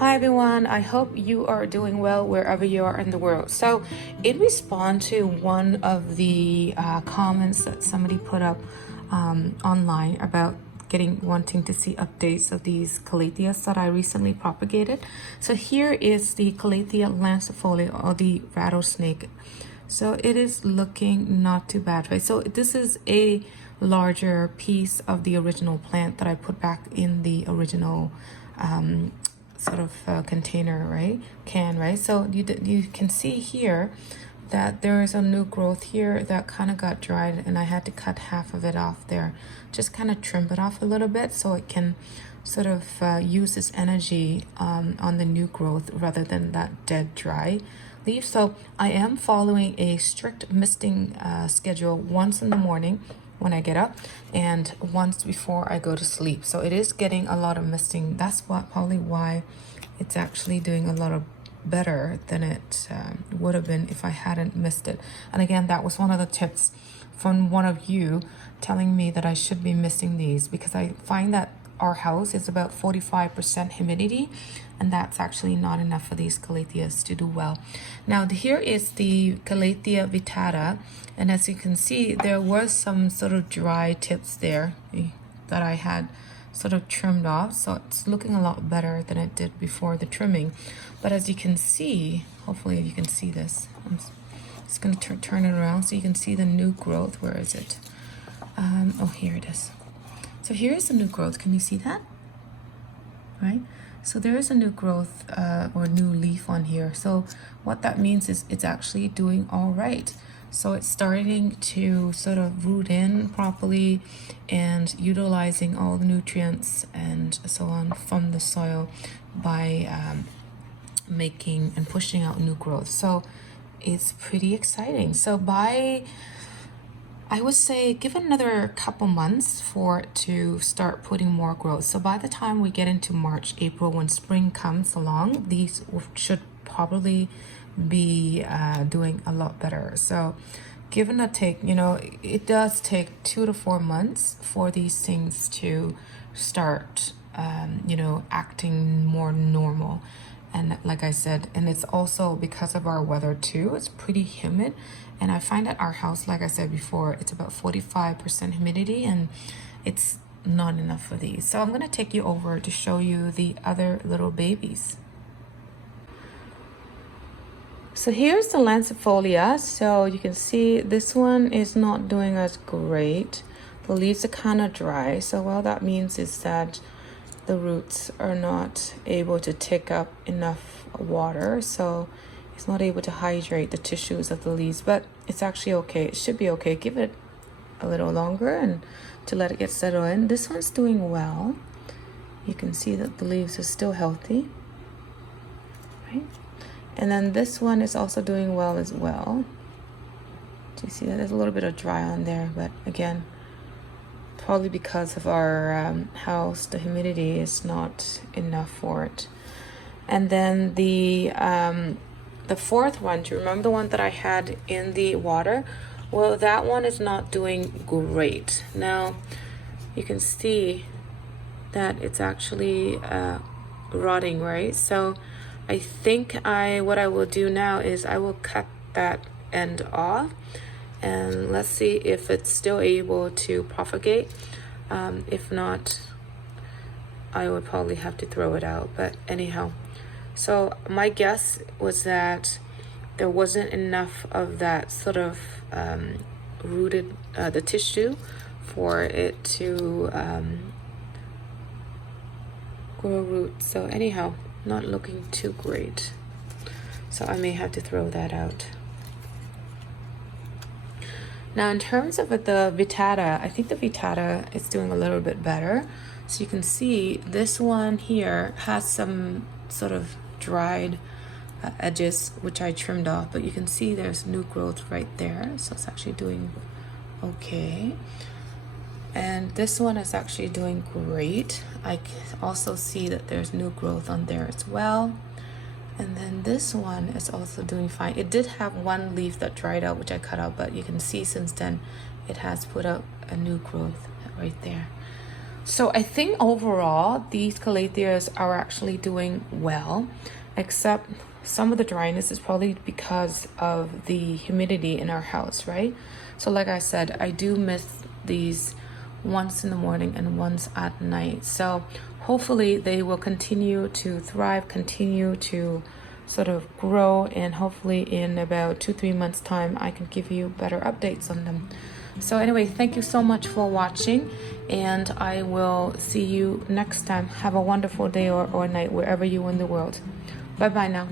Hi everyone, I hope you are doing well wherever you are in the world. So in response to one of the comments that somebody put up online about wanting to see updates of these Calatheas that I recently propagated. So here is the Calathea Lancifolia, or the rattlesnake. So it is looking not too bad, right? So this is a larger piece of the original plant that I put back in the original container, right? So you can see here that there is a new growth here that kind of got dried, and I had to cut half of it off there, just kind of trim it off a little bit so it can sort of use its energy on the new growth rather than that dead dry leaf. So I am following a strict misting schedule once in the morning when I get up and once before I go to sleep. So it is getting a lot of misting. That's probably why it's actually doing a lot of better than it would have been if I hadn't missed it. And again, that was one of the tips from one of you telling me that I should be missing these, because I find that our house is about 45% humidity, and that's actually not enough for these Calatheas to do well. Now here is the Calathea Vittata, and as you can see, there was some sort of dry tips there that I had sort of trimmed off, so it's looking a lot better than it did before the trimming. But as you can see, hopefully you can see this, I'm just going to turn it around so you can see the new growth. Where is it? Oh, here it is. So here is the new growth. Can you see that? Right? So there is a new growth or new leaf on here. So what that means is it's actually doing all right. So it's starting to sort of root in properly and utilizing all the nutrients and so on from the soil by making and pushing out new growth. So it's pretty exciting. So I would say give it another couple months for it to start putting more growth. So by the time we get into March, April, when spring comes along, these should probably be doing a lot better. So given a take, it does take 2 to 4 months for these things to start, acting more normal. And like I said, and it's also because of our weather too, it's pretty humid. And I find at our house, like I said before, it's about 45% humidity, and it's not enough for these. So I'm going to take you over to show you the other little babies. So here's the Lancifolia. So you can see this one is not doing as great. The leaves are kind of dry. So what that means is that the roots are not able to take up enough water. So it's not able to hydrate the tissues of the leaves, but it's actually okay. It should be okay. Give it a little longer and to let it get settled in. This one's doing well. You can see that the leaves are still healthy, right? And then this one is also doing well as well. Do you see that? There's a little bit of dry on there, but again, probably because of our house, the humidity is not enough for it. And then the fourth one, do you remember the one that I had in the water? Well, that one is not doing great. Now, you can see that it's actually rotting, right? So I think what I will do now is I will cut that end off, and let's see if it's still able to propagate. If not, I would probably have to throw it out. But anyhow, so my guess was that there wasn't enough of that sort of rooted the tissue for it to grow roots. So anyhow, not looking too great. So I may have to throw that out. Now in terms of the Vittata, I think the Vittata is doing a little bit better. So you can see this one here has some sort of dried edges, which I trimmed off, but you can see there's new growth right there. So it's actually doing okay. And this one is actually doing great. I also see that there's new growth on there as well. And then this one is also doing fine. It did have one leaf that dried out, which I cut out, but you can see since then it has put up a new growth right there. So I think overall these calatheas are actually doing well, except some of the dryness is probably because of the humidity in our house, right? So like I said, I do miss these once in the morning and once at night. So hopefully they will continue to thrive, continue to sort of grow, and hopefully in about 2-3 months time I can give you better updates on them. So anyway, thank you so much for watching, and I will see you next time. Have a wonderful day or night wherever you are in the world. Bye bye now.